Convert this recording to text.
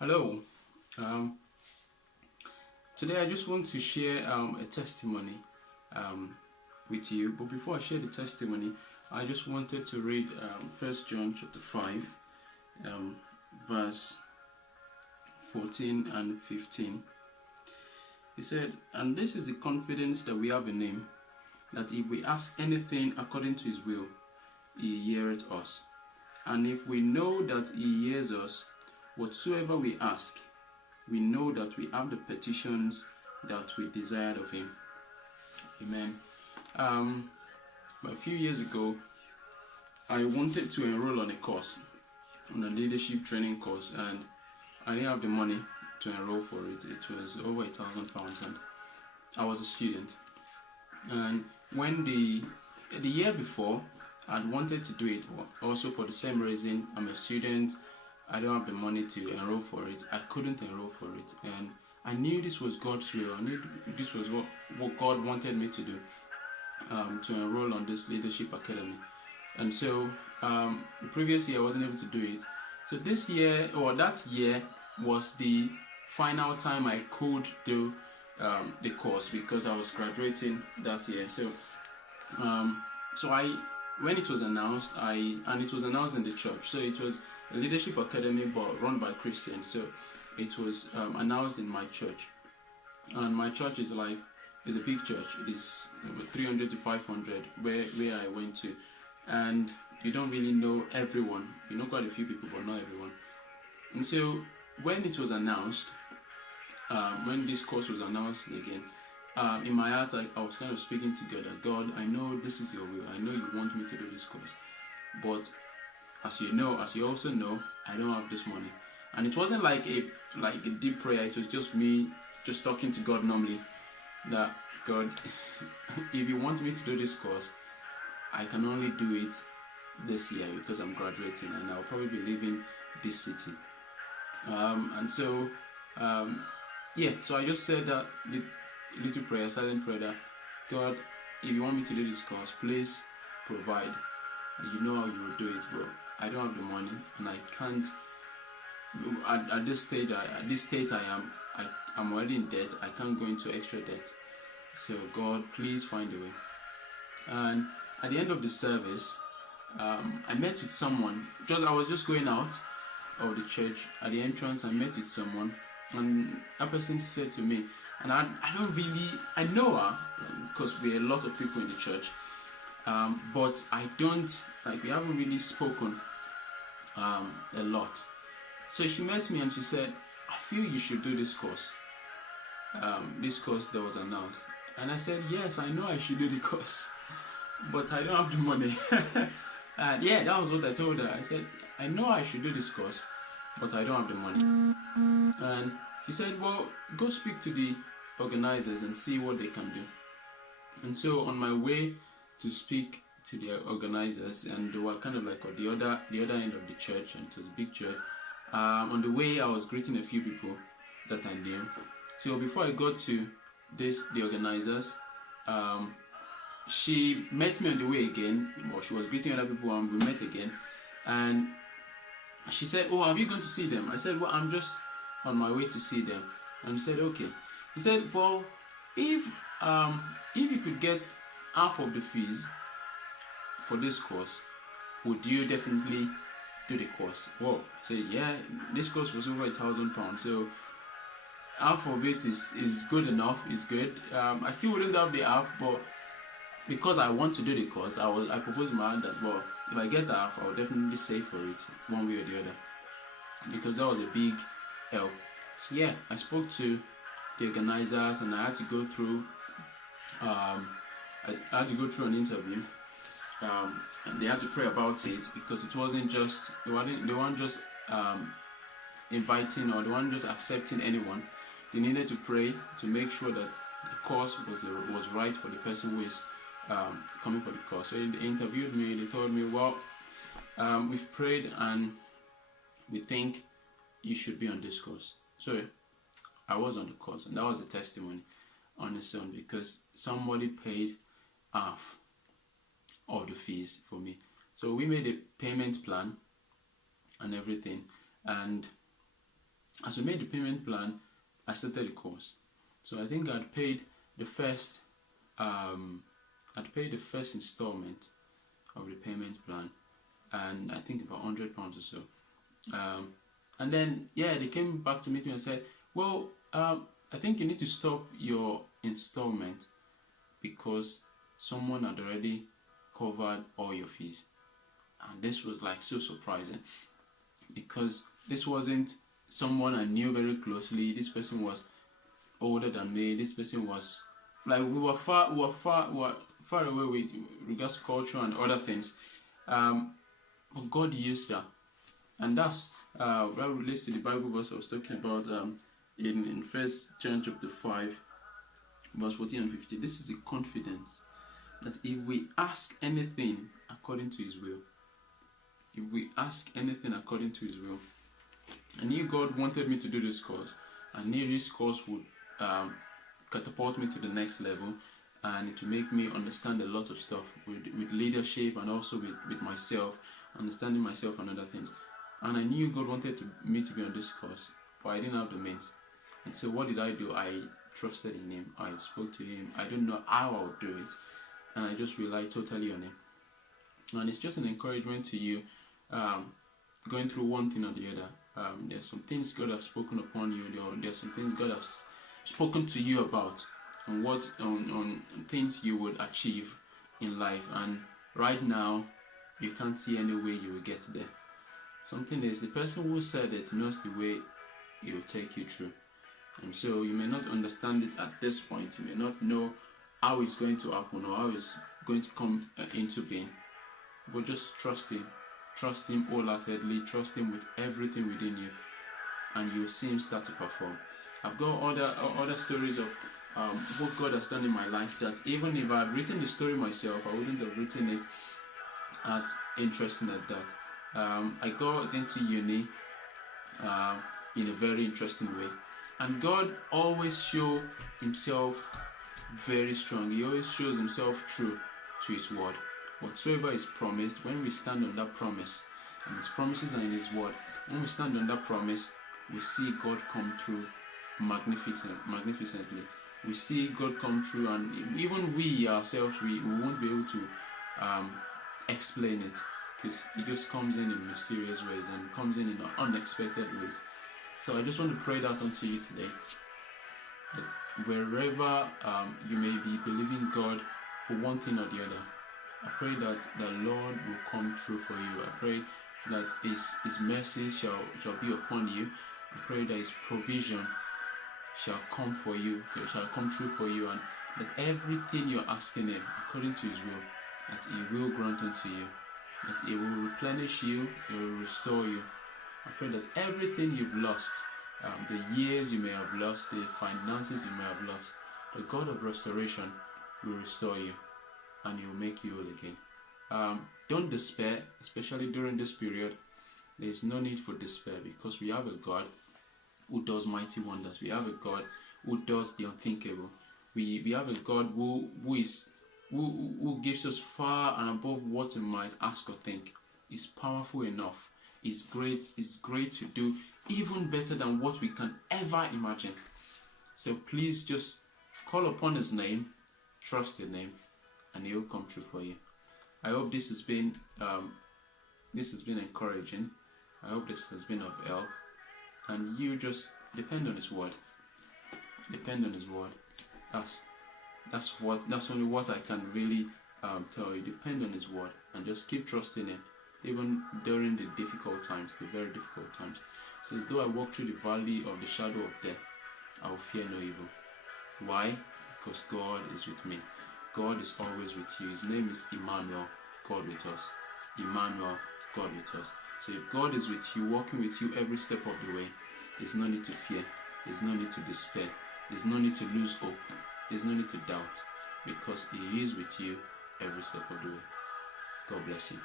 Hello. Um, Today I just want to share a testimony um, with you. But before I share the testimony, I just wanted to read 1 John chapter 5, um, verse 14 and 15. He said, "And this is the confidence that we have in Him, that if we ask anything according to His will, He heareth us. And if we know that He hears us, whatsoever we ask, we know that we have the petitions that we desired of Him." Amen. A few years ago, I wanted to enroll on a course, on a leadership training course, and I didn't have the money to enroll for it. It was over £1,000, and I was a student. And when the year before, I'd wanted to do it also for the same reason. I'm a student. I don't have the money to enroll for it. I couldn't enroll for it, and I knew this was God's will. I knew this was what God wanted me to do, to enroll on this leadership academy. And so the previous year I wasn't able to do it. So this year, or that year, was the final time I could do the course, because I was graduating that year. So when it was announced, and it was announced in the church. So it was a leadership academy, but run by Christians. So it was announced in my church, and my church is a big church. It's 300 to 500 where I went to, and you don't really know everyone. You know quite a few people, but not everyone. And so when it was announced, when this course was announced again, in my heart I was kind of speaking together. God, I know this is your will. I know you want me to do this course, but as you also know, I don't have this money. And it wasn't like a deep prayer. It was just me just talking to God normally, that God, if you want me to do this course, I can only do it this year because I'm graduating and I'll probably be leaving this city. So I just said that little prayer, silent prayer, that God, if you want me to do this course, please provide. You know how you will do it, but I don't have the money, and I can't. At this state I'm already in debt. I can't go into extra debt. So God, please find a way. And at the end of the service, I met with someone. I was just going out of the church. At the entrance, I met with someone, and that person said to me, and I know her because we're a lot of people in the church, but we haven't really spoken a lot. So she met me and she said, "I feel you should do this course that was announced." And I said, "Yes, I know I should do the course, but I don't have the money." And that was what I told her. I said, "I know I should do this course, but I don't have the money." And she said, "Well, go speak to the organizers and see what they can do." And so on my way to speak to the organizers, and they were kind of like at the other end of the church, and it was a big church. On the way, I was greeting a few people that I knew. So before I got to the organizers, she met me on the way again. Well, she was greeting other people, and we met again. And she said, "Oh, have you gone to see them?" I said, "Well, I'm just on my way to see them." And she said, "Okay." She said, "Well, if you could get half of the fees for this course, would you definitely do the course?" Well, I said, "Yeah, this course was over £1,000, so half of it is good enough. Is good. I still wouldn't have the half, but because I want to do the course, I proposed my hand that, well, if I get the half, I will definitely save for it one way or the other, because that was a big help." So I spoke to the organizers, and I had to go through an interview, and they had to pray about it, because it wasn't just they weren't just inviting, or they weren't just accepting anyone. They needed to pray to make sure that the course was right for the person who is coming for the course. So they interviewed me. They told me, "Well, we've prayed and we think you should be on this course." So I was on the course, and that was a testimony on its own, because somebody paid half of the fees for me. So we made a payment plan and everything, and as we made the payment plan, I started the course. So I think I'd paid the first installment of the payment plan, and I think about £100 or so. And then they came back to meet me and said, well, I think you need to stop your installment because someone had already covered all your fees. And this was like so surprising, because this wasn't someone I knew very closely. This person was older than me. This person was like, we were far away with regards to culture and other things. But God used that. And that's that relates to the Bible verse I was talking about in 1 John chapter 5, verse 14 and 15. This is the confidence that if we ask anything according to His will, if we ask anything according to His will, I knew God wanted me to do this course. I knew this course would catapult me to the next level, and it would make me understand a lot of stuff with leadership and also with myself, understanding myself and other things. And I knew God wanted me to be on this course, but I didn't have the means. And so what did I do? I trusted in Him. I spoke to Him. I don't know how I would do it, and I just relied totally on Him. And it's just an encouragement to you, going through one thing or the other. There's some things God has spoken upon you. There's some things God has spoken to you about, and on things you would achieve in life. And right now, you can't see any way you will get there. Something is, the person who said it knows the way it will take you through. And so you may not understand it at this point. You may not know how it's going to happen or how it's going to come into being. But just trust Him. Trust Him wholeheartedly. Trust Him with everything within you, and you'll see Him start to perform. I've got other stories of what God has done in my life, that even if I had written the story myself, I wouldn't have written it as interesting as that. I got into uni in a very interesting way, and God always shows Himself very strong. He always shows Himself true to His word. Whatsoever is promised, when we stand on that promise, and His promises are in His word, when we stand on that promise, we see God come through magnificently. We see God come through, and even we ourselves, we won't be able to explain it, because it just comes in mysterious ways and comes in unexpected ways. So I just want to pray that unto you today, that wherever you may be believing God for one thing or the other, I pray that the Lord will come through for you. I pray that His mercy shall be upon you. I pray that His provision shall come for you, shall come true for you, and that everything you're asking Him according to His will, that He will grant unto you, that He will replenish you, He will restore you. I pray that everything you've lost, the years you may have lost, the finances you may have lost, the God of restoration will restore you, and He will make you whole again. Don't despair, especially during this period. There is no need for despair, because we have a God who does mighty wonders. We have a God who does the unthinkable. We have a God who gives us far and above what we might ask or think. He's powerful enough. He's great to do even better than what we can ever imagine. So please just call upon His name, trust His name, and He will come true for you. I hope this has been encouraging. I hope this has been of help. And you just depend on His word. Depend on His word. That's only what I can really tell you. Depend on His word and just keep trusting Him, even during the difficult times, the very difficult times. So as though I walk through the valley of the shadow of death, I will fear no evil. Why? Because God is with me. God is always with you. His name is Emmanuel, God with us. Emmanuel, God with us. So if God is with you, walking with you every step of the way, there's no need to fear. There's no need to despair. There's no need to lose hope. There's no need to doubt, because He is with you every step of the way. God bless you.